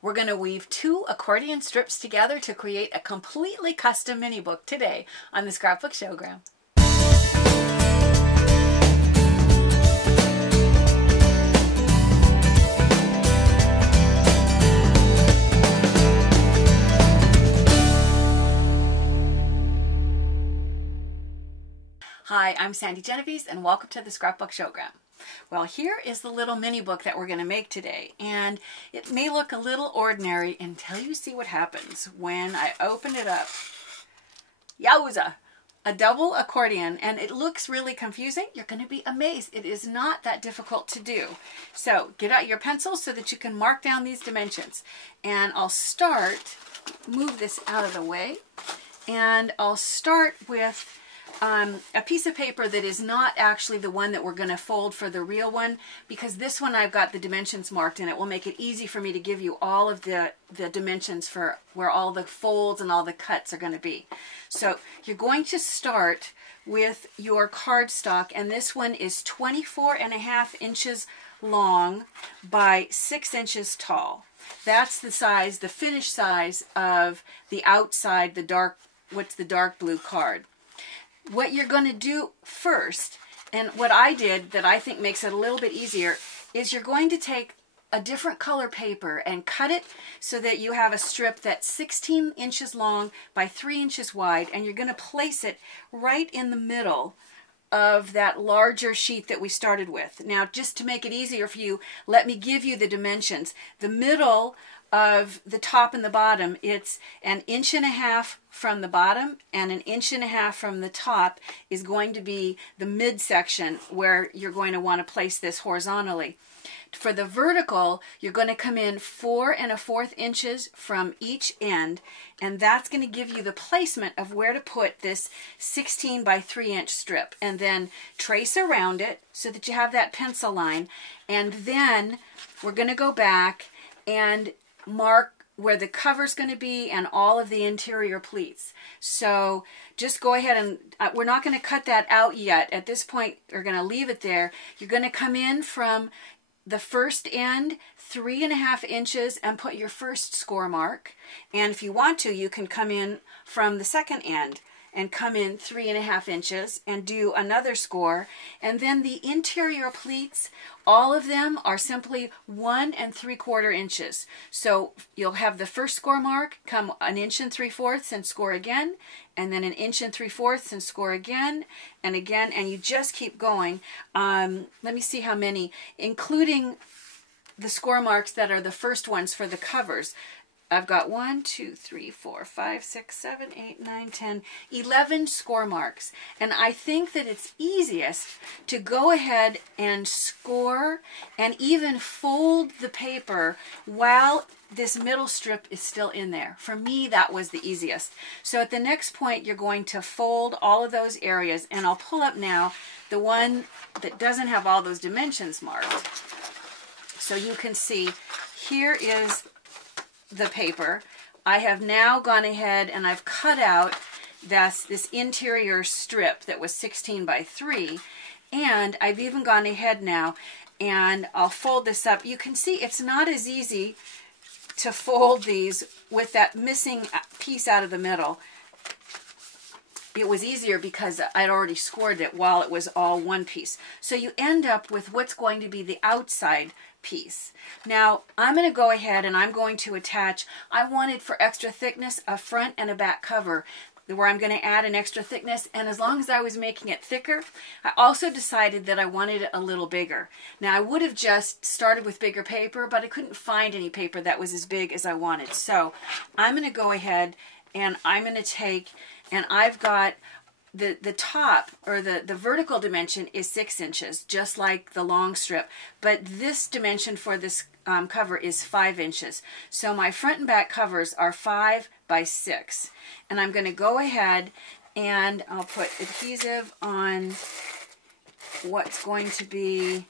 We're going to weave 2 accordion strips together to create a completely custom mini book today on the Scrapbook Showgram. Hi, I'm Sandi Genovese and welcome to the Scrapbook Showgram. Well, here is the little mini book that we're going to make today, and it may look a little ordinary until you see what happens when I open it up. Yowza! A double accordion, and it looks really confusing. You're going to be amazed. It is not that difficult to do. So get out your pencils so that you can mark down these dimensions. And I'll move this out of the way, and I'll start with a piece of paper that is not actually the one that we're going to fold for the real one, because this one I've got the dimensions marked and it will make it easy for me to give you all of the dimensions for where all the folds and all the cuts are going to be. So you're going to start with your cardstock, and this one is 24.5 inches long by 6 inches tall. That's the size, the finished size of the outside, the dark blue card. What you're going to do first, and what I did that I think makes it a little bit easier, is you're going to take a different color paper and cut it so that you have a strip that's 16 inches long by 3 inches wide, and you're going to place it right in the middle of that larger sheet that we started with. Now, just to make it easier for you, let me give you the dimensions. The middle of the top and the bottom, it's 1.5 inches from the bottom and 1.5 inches from the top is going to be the midsection where you're going to want to place this horizontally. For the vertical, you're going to come in 4 1/4 inches from each end, and that's going to give you the placement of where to put this 16 by 3 inch strip. And then trace around it so that you have that pencil line, and then we're going to go back and mark where the cover's going to be and all of the interior pleats. So just go ahead and we're not going to cut that out yet. At this point, we're going to leave it there. You're going to come in from the first end 3.5 inches and put your first score mark. And if you want to, you can come in from the second end and come in 3.5 inches and do another score. And then the interior pleats, all of them are simply 1 3/4 inches. So you'll have the first score mark, come 1 3/4 inches and score again, and then 1 3/4 inches and score again, and you just keep going. Let me see how many, including the score marks that are the first ones for the covers. I've got 1, 2, 3, 4, 5, 6, 7, 8, 9, 10, 11 score marks. And I think that it's easiest to go ahead and score and even fold the paper while this middle strip is still in there. For me, that was the easiest. So at the next point, you're going to fold all of those areas, and I'll pull up now the one that doesn't have all those dimensions marked. So you can see here is the paper. I have now gone ahead and I've cut out this interior strip that was 16 by 3, and I've even gone ahead now and I'll fold this up. You can see it's not as easy to fold these with that missing piece out of the middle. It was easier because I'd already scored it while it was all one piece. So you end up with what's going to be the outside piece. Now I'm going to go ahead and I'm going to attach, I wanted for extra thickness a front and a back cover where I'm going to add an extra thickness, and as long as I was making it thicker, I also decided that I wanted it a little bigger. Now I would have just started with bigger paper, but I couldn't find any paper that was as big as I wanted. So I'm going to go ahead and I'm going to take, and I've got the top, or the vertical dimension is 6 inches, just like the long strip, but this dimension for this cover is 5 inches. So my front and back covers are 5 by 6. And I'm going to go ahead and I'll put adhesive on what's going to be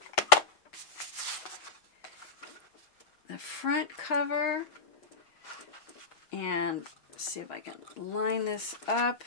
the front cover, and see if I can line this up.